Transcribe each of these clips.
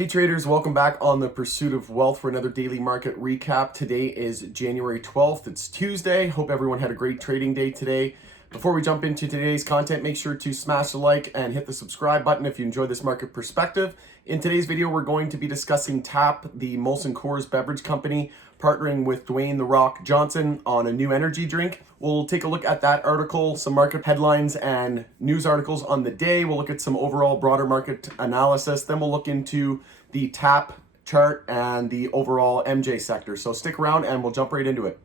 Hey traders, welcome back on the Pursuit of Wealth for another daily market recap. Today is January 12th. It's Tuesday. Hope everyone had a great trading day today. Before we jump into today's content, make sure to smash the like and hit the subscribe button if you enjoy this market perspective. In today's video, we're going to be discussing TAP, the Molson Coors beverage company, partnering with Dwayne "The Rock" Johnson on a new energy drink. We'll take a look at that article, some market headlines and news articles on the day. We'll look at some overall broader market analysis. Then we'll look into the TAP chart and the overall MJ sector. So stick around and we'll jump right into it.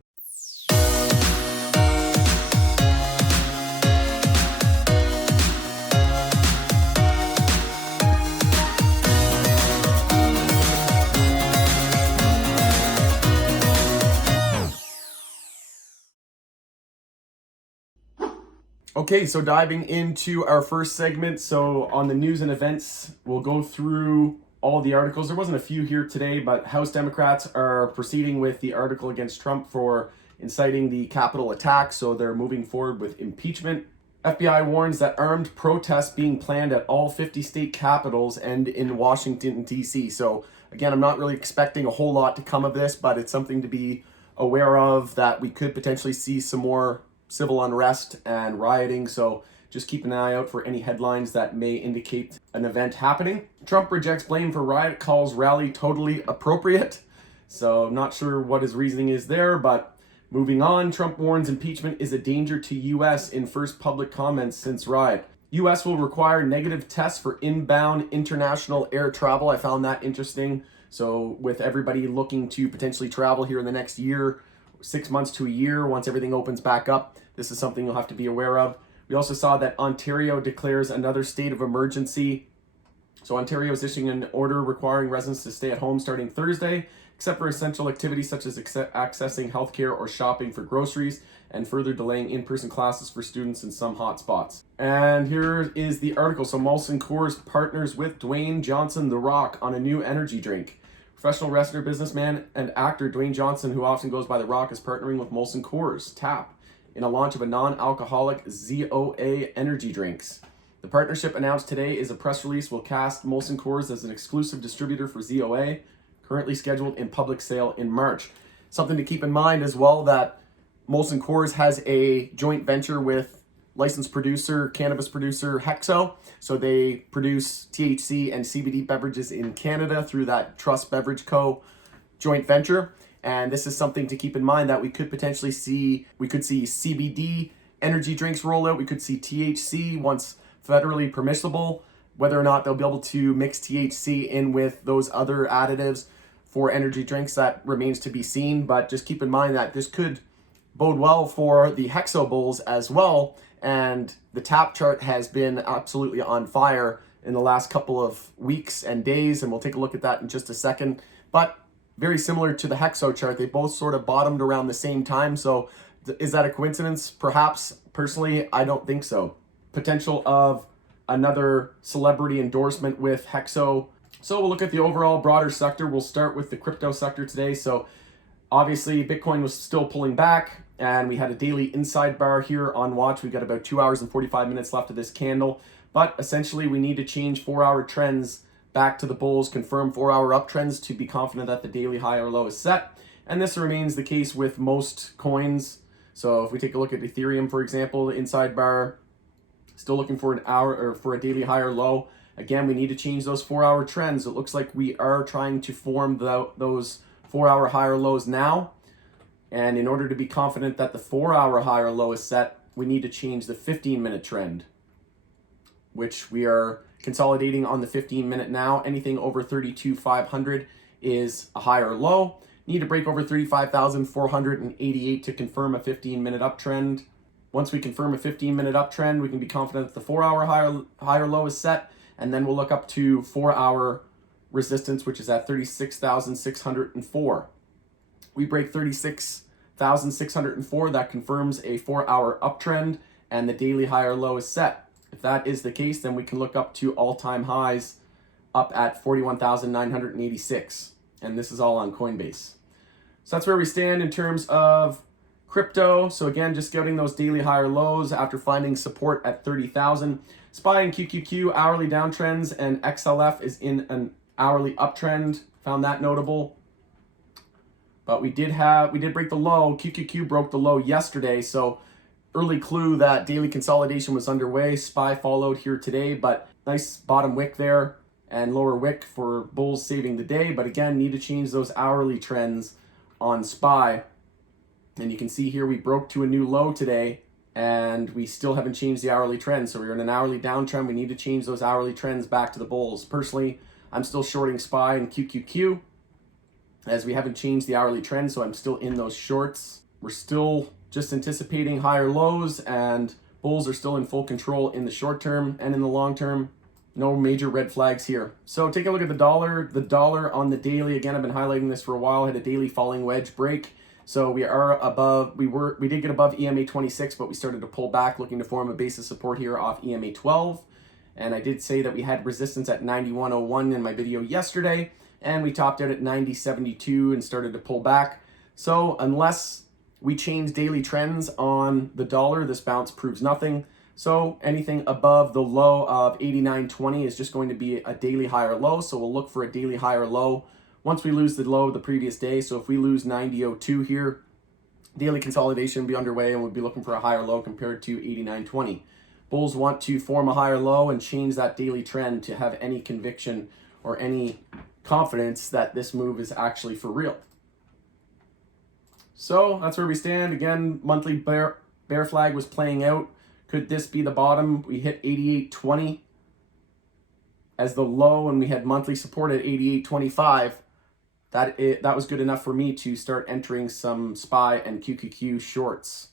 Okay, so diving into our first segment. So on the news and events, we'll go through all the articles. There wasn't a few here today, but House Democrats are proceeding with the article against Trump for inciting the Capitol attack. So they're moving forward with impeachment. FBI warns that armed protests being planned at all 50 state capitals and in Washington, D.C. So again, I'm not really expecting a whole lot to come of this, but it's something to be aware of, that we could potentially see some more civil unrest and rioting. So just keep an eye out for any headlines that may indicate an event happening. Trump rejects blame for riot, calls rally totally appropriate. So I'm not sure what his reasoning is there, but moving on. Trump warns impeachment is a danger to U.S. in first public comments since riot. U.S. will require negative tests for inbound international air travel. I found that interesting. So with everybody looking to potentially travel here in the next year, 6 months to a year, once everything opens back up, this is something you'll have to be aware of. We also saw that Ontario declares another state of emergency. So Ontario is issuing an order requiring residents to stay at home starting Thursday, except for essential activities such as accessing healthcare or shopping for groceries, and further delaying in-person classes for students in some hotspots. And here is the article. So Molson Coors partners with Dwayne Johnson, "The Rock," on a new energy drink. Professional wrestler, businessman, and actor Dwayne Johnson, who often goes by The Rock, is partnering with Molson Coors, TAP, in a launch of a non-alcoholic ZOA energy drinks. The partnership announced today is a press release will cast Molson Coors as an exclusive distributor for ZOA, currently scheduled in public sale in March. Something to keep in mind as well, that Molson Coors has a joint venture with licensed producer, cannabis producer HEXO. So they produce THC and CBD beverages in Canada through that Trust Beverage Co. joint venture. And this is something to keep in mind, that we could potentially see, CBD energy drinks roll out. We could see THC once federally permissible. Whether or not they'll be able to mix THC in with those other additives for energy drinks, that remains to be seen. But just keep in mind that this could bode well for the HEXO Bulls as well. And the TAP chart has been absolutely on fire in the last couple of weeks and days, and we'll take a look at that in just a second. But very similar to the HEXO chart, they both sort of bottomed around the same time. So is that a coincidence? Perhaps. Personally, I don't think so. Potential of another celebrity endorsement with HEXO. So we'll look at the overall broader sector. We'll start with the crypto sector today. So obviously Bitcoin was still pulling back, and we had a daily inside bar here on watch. We've got about 2 hours and 45 minutes left of this candle, but essentially we need to change 4-hour trends back to the bulls, confirm 4-hour uptrends to be confident that the daily high or low is set. And this remains the case with most coins. So if we take a look at Ethereum, for example, the inside bar still looking for an hour or for a daily high or low. Again, we need to change those 4-hour trends. It looks like we are trying to form those 4-hour high or lows now. And in order to be confident that the 4-hour high or low is set, we need to change the 15-minute trend, which we are consolidating on the 15-minute now. Anything over 32,500 is a high or low. Need to break over 35,488 to confirm a 15-minute uptrend. Once we confirm a 15-minute uptrend, we can be confident that the 4-hour high or low is set, and then we'll look up to 4-hour resistance, which is at 36,604. We break 36,604, that confirms a 4-hour uptrend, and the daily high or low is set. If that is the case, then we can look up to all-time highs up at 41,986, and this is all on Coinbase. So that's where we stand in terms of crypto. So again, just getting those daily high or lows after finding support at 30,000. SPY and QQQ hourly downtrends, and XLF is in an hourly uptrend. Found that notable. But we did break the low. QQQ broke the low yesterday, so early clue that daily consolidation was underway. SPY followed here today, but nice bottom wick there and lower wick for bulls saving the day. But again, need to change those hourly trends on SPY. And you can see here we broke to a new low today, and we still haven't changed the hourly trend. So we're in an hourly downtrend. We need to change those hourly trends back to the bulls. Personally, I'm still shorting SPY and QQQ as we haven't changed the hourly trend, so I'm still in those shorts. We're still just anticipating higher lows, and bulls are still in full control in the short term and in the long term. No major red flags here. So take a look at the dollar. The dollar on the daily, again, I've been highlighting this for a while, had a daily falling wedge break. So we are above, we did get above EMA 26, but we started to pull back, looking to form a base of support here off EMA 12. And I did say that we had resistance at 91.01 in my video yesterday, and we topped out at 90.72 and started to pull back. So unless we change daily trends on the dollar, this bounce proves nothing. So anything above the low of 89.20 is just going to be a daily higher low. So we'll look for a daily higher low once we lose the low of the previous day. So if we lose 90.02 here, daily consolidation will be underway, and we'll be looking for a higher low compared to 89.20. Bulls want to form a higher low and change that daily trend to have any conviction or any confidence that this move is actually for real. So that's where we stand. Again, monthly bear flag was playing out. Could this be the bottom? We hit 88.20 as the low, and we had monthly support at 88.25. That was good enough for me to start entering some SPY and QQQ shorts.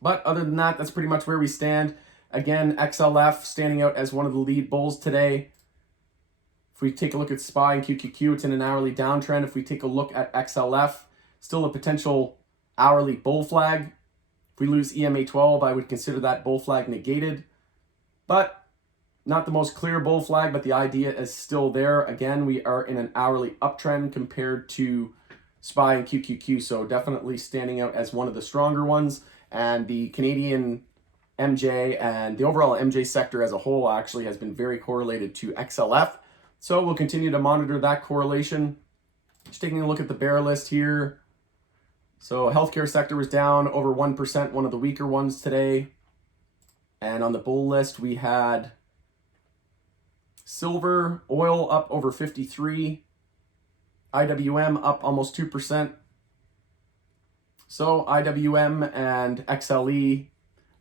But other than that, that's pretty much where we stand. Again, XLF standing out as one of the lead bulls today. If we take a look at SPY and QQQ, it's in an hourly downtrend. If we take a look at XLF, still a potential hourly bull flag. If we lose EMA 12, I would consider that bull flag negated. But not the most clear bull flag, but the idea is still there. Again, we are in an hourly uptrend compared to SPY and QQQ, so definitely standing out as one of the stronger ones. And the Canadian MJ and the overall MJ sector as a whole actually has been very correlated to XLF. So we'll continue to monitor that correlation. Just taking a look at the bear list here. So healthcare sector was down over 1%, one of the weaker ones today. And on the bull list, we had silver, oil up over 53, IWM up almost 2%. So IWM and XLE,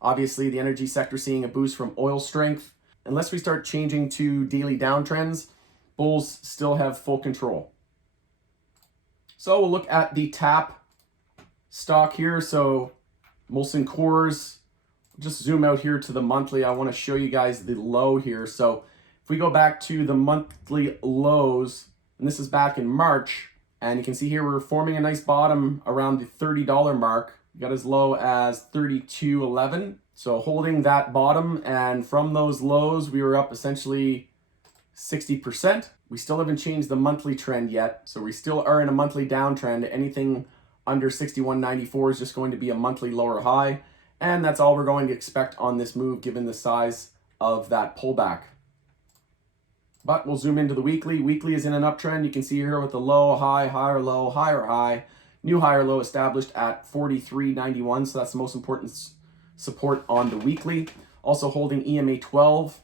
obviously the energy sector seeing a boost from oil strength. Unless we start changing to daily downtrends, bulls still have full control. So we'll look at the TAP stock here. So Molson Coors, just zoom out here to the monthly. I want to show you guys the low here. So if we go back to the monthly lows, and this is back in March, and you can see here we're forming a nice bottom around the $30 mark. We got as low as 32.11. So holding that bottom, and from those lows, we were up essentially 60%. We still haven't changed the monthly trend yet, so we still are in a monthly downtrend. Anything under 61.94 is just going to be a monthly lower high, and that's all we're going to expect on this move given the size of that pullback. But we'll zoom into the weekly. Weekly is in an uptrend. You can see here with the low, high, higher, low, higher, high. New higher low established at 43.91, so that's the most important support on the weekly. Also holding EMA 12.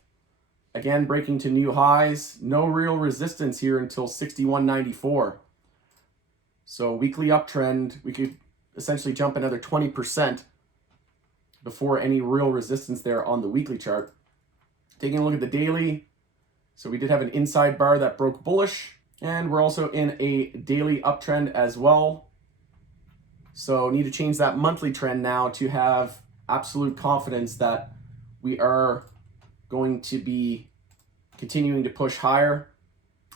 Again, breaking to new highs. No real resistance here until 61.94. So weekly uptrend, we could essentially jump another 20% before any real resistance there on the weekly chart. Taking a look at the daily. So we did have an inside bar that broke bullish, and we're also in a daily uptrend as well. So need to change that monthly trend now to have absolute confidence that we are going to be continuing to push higher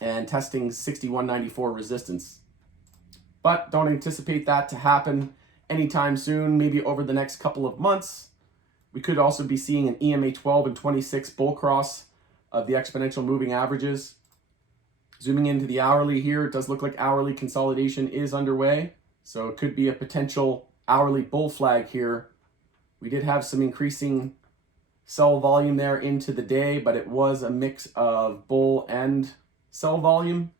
and testing 61.94 resistance. But don't anticipate that to happen anytime soon, maybe over the next couple of months. We could also be seeing an EMA 12 and 26 bull cross of the exponential moving averages. Zooming into the hourly here, it does look like hourly consolidation is underway. So it could be a potential hourly bull flag here. We did have some increasing sell volume there into the day, but it was a mix of bull and sell volume.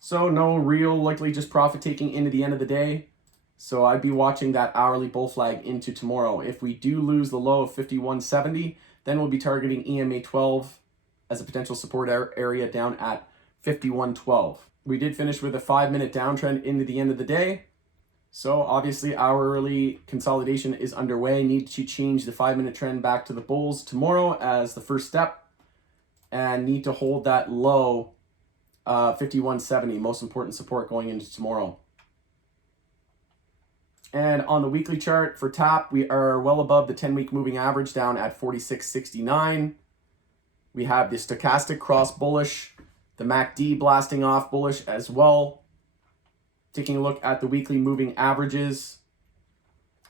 So no real likely just profit taking into the end of the day. So I'd be watching that hourly bull flag into tomorrow. If we do lose the low of 51.70, then we'll be targeting EMA 12 as a potential support area down at 51.12. We did finish with a 5-minute downtrend into the end of the day. So obviously hourly consolidation is underway. Need to change the 5-minute trend back to the bulls tomorrow as the first step, and need to hold that low 51.70, most important support going into tomorrow. And on the weekly chart for TAP, we are well above the 10-week moving average down at 46.69. We have the stochastic cross bullish, the MACD blasting off bullish as well. Taking a look at the weekly moving averages.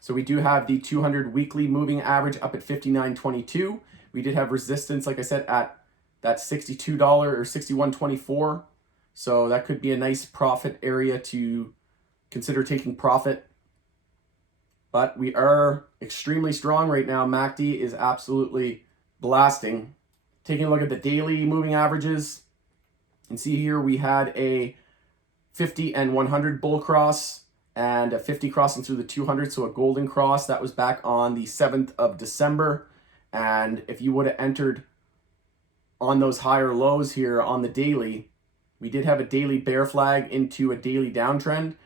So we do have the 200 weekly moving average up at 59.22. We did have resistance, like I said, at that $62 or 61.24. So that could be a nice profit area to consider taking profit. But we are extremely strong right now. MACD is absolutely blasting. Taking a look at the daily moving averages, you can see here we had a 50 and 100 bull cross and a 50 crossing through the 200, so a golden cross. That was back on the 7th of December. And if you would have entered on those higher lows here on the daily, we did have a daily bear flag into a daily downtrend.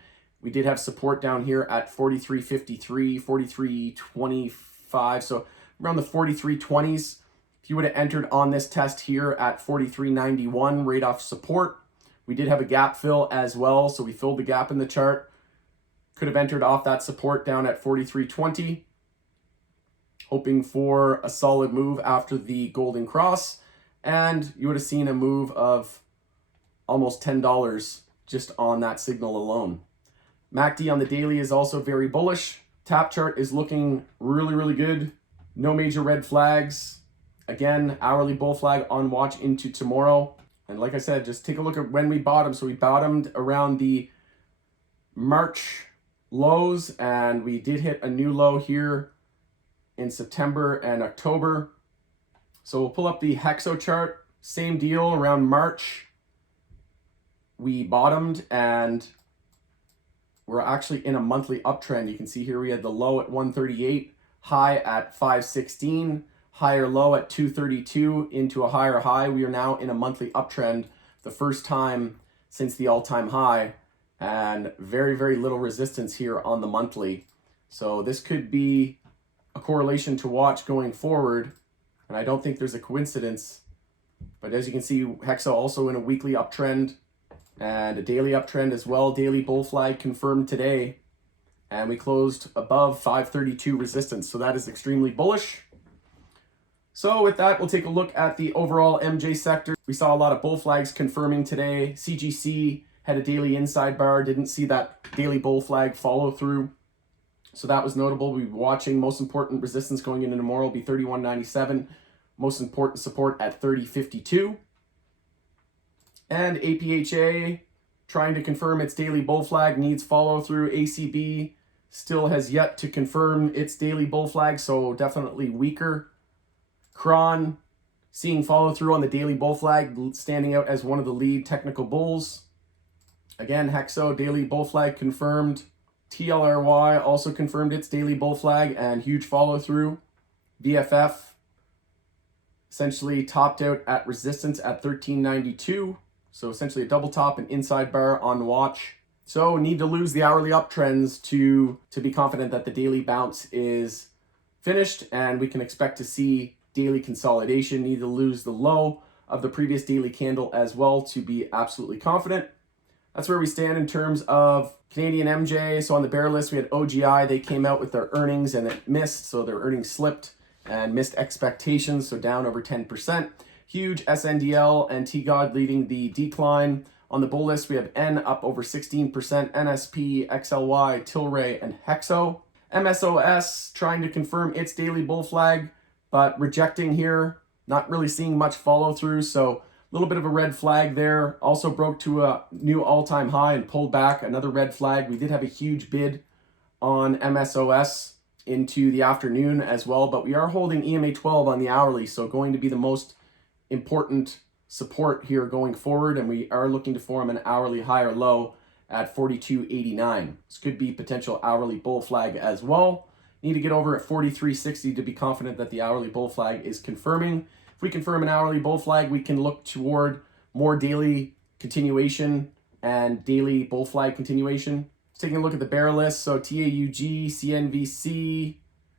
We did have support down here at 43.53, 43.25, so around the 43.20s. If you would have entered on this test here at 43.91 right off support, we did have a gap fill as well, so we filled the gap in the chart. Could have entered off that support down at 43.20, hoping for a solid move after the golden cross, and you would have seen a move of almost $10 just on that signal alone. MACD on the daily is also very bullish. TAP chart is looking really, really good. No major red flags. Again, hourly bull flag on watch into tomorrow. And like I said, just take a look at when we bottomed. So we bottomed around the March lows, and we did hit a new low here in September and October. So we'll pull up the Hexo chart. Same deal around March. We bottomed and we're actually in a monthly uptrend. You can see here we had the low at 138, high at 516, higher low at 232 into a higher high. We are now in a monthly uptrend, the first time since the all-time high, and very, very little resistance here on the monthly. So this could be a correlation to watch going forward, and I don't think there's a coincidence. But as you can see, Hexo also in a weekly uptrend and a daily uptrend as well. Daily bull flag confirmed today, and we closed above 532 resistance, so that is extremely bullish. So with that, we'll take a look at the overall MJ sector. We saw a lot of bull flags confirming today. CGC had a daily inside bar, didn't see that daily bull flag follow through, so that was notable. We'll be watching. Most important resistance going into tomorrow will be 31.97. Most important support at 30.52. And APHA trying to confirm its daily bull flag, needs follow through. ACB still has yet to confirm its daily bull flag, so definitely weaker. Cron seeing follow through on the daily bull flag, standing out as one of the lead technical bulls. Again, Hexo daily bull flag confirmed. TLRY also confirmed its daily bull flag and huge follow through. VFF essentially topped out at resistance at 13.92. So essentially a double top and inside bar on watch. So need to lose the hourly uptrends to be confident that the daily bounce is finished and we can expect to see daily consolidation. Need to lose the low of the previous daily candle as well to be absolutely confident. That's where we stand in terms of Canadian MJ. So on the bear list, we had OGI. They came out with their earnings and it missed. So their earnings slipped and missed expectations. So down over 10%. Huge SNDL and TGOD leading the decline. On the bull list, we have N up over 16%, NSP, XLY, Tilray, and Hexo. MSOS trying to confirm its daily bull flag, but rejecting here, not really seeing much follow through. So a little bit of a red flag there. Also broke to a new all-time high and pulled back, another red flag. We did have a huge bid on MSOS into the afternoon as well, but we are holding EMA 12 on the hourly, so going to be the most important support here going forward, and we are looking to form an hourly higher low at 42.89. This could be potential hourly bull flag as well. Need to get over at 43.60 to be confident that the hourly bull flag is confirming. If we confirm an hourly bull flag, we can look toward more daily continuation and daily bull flag continuation. Let's take a look at the bear list. So TAUG, CNVC,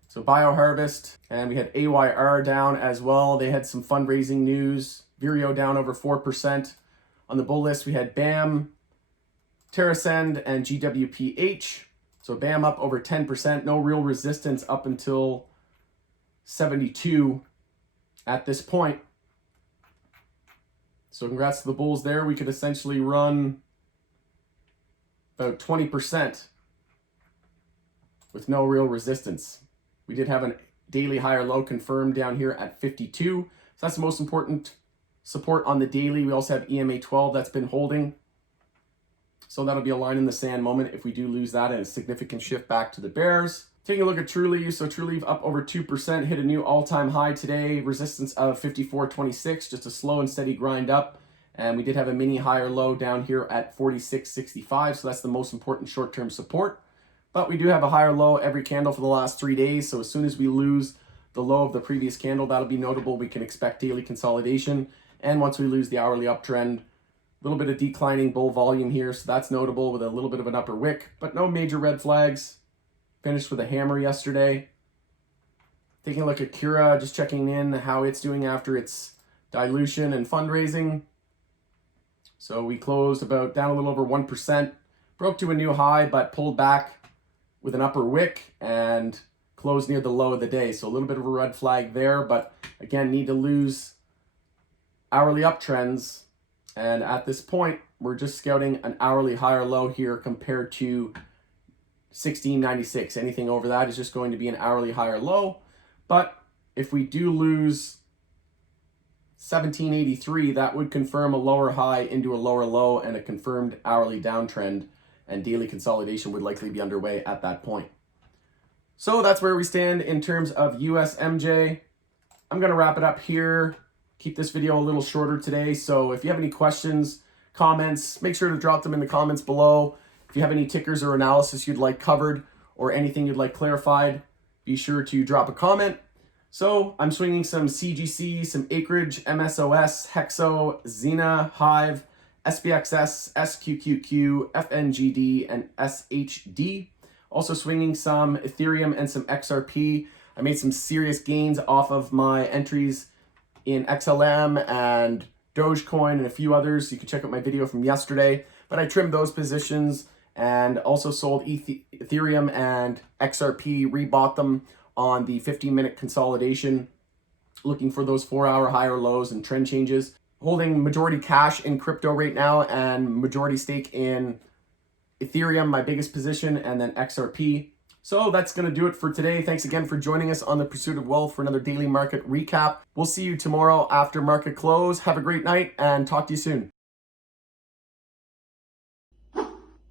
so BioHarvest, and we had AYR down as well. They had some fundraising news. Vireo down over 4%. On the bull list, we had BAM, TerraSend, and GWPH. So BAM up over 10%. No real resistance up until 72 at this point. So congrats to the bulls there. We could essentially run about 20% with no real resistance. We did have a daily higher low confirmed down here at 52. So that's the most important support on the daily. We also have EMA 12 that's been holding. So that'll be a line in the sand moment if we do lose that and a significant shift back to the bears. Taking a look at Trulieve. So Trulieve up over 2%, hit a new all-time high today. Resistance of 54.26, just a slow and steady grind up. And we did have a mini higher low down here at 46.65. So that's the most important short-term support. But we do have a higher low every candle for the last 3 days. So as soon as we lose the low of the previous candle, that'll be notable. We can expect daily consolidation. And once we lose the hourly uptrend, a little bit of declining bull volume here. So that's notable with a little bit of an upper wick, but no major red flags. Finished with a hammer yesterday. Taking a look at Cura, just checking in how it's doing after its dilution and fundraising. So we closed about down a little over 1%. Broke to a new high, but pulled back with an upper wick and closed near the low of the day. So a little bit of a red flag there, but again, need to lose hourly uptrends. And at this point, we're just scouting an hourly higher low here compared to 16.96. Anything over that is just going to be an hourly higher low. But if we do lose 17.83, that would confirm a lower high into a lower low and a confirmed hourly downtrend, and daily consolidation would likely be underway at that point. So that's where we stand in terms of US MJ. I'm going to wrap it up here. Keep this video a little shorter today. So if you have any questions, comments, make sure to drop them in the comments below. If you have any tickers or analysis you'd like covered or anything you'd like clarified, be sure to drop a comment. So I'm swinging some CGC, some Acreage, MSOS, Hexo, Xena, Hive, SPXS, SQQQ, FNGD, and SHD. Also swinging some Ethereum and some XRP. I made some serious gains off of my entries in XLM and Dogecoin and a few others. You can check out my video from yesterday, but I trimmed those positions and also sold Ethereum and XRP, rebought them on the 15-minute consolidation, looking for those 4-hour higher lows and trend changes. Holding majority cash in crypto right now and majority stake in Ethereum, my biggest position, and then XRP. So that's going to do it for today. Thanks again for joining us on the Pursuit of Wealth for another daily market recap. We'll see you tomorrow after market close. Have a great night and talk to you soon.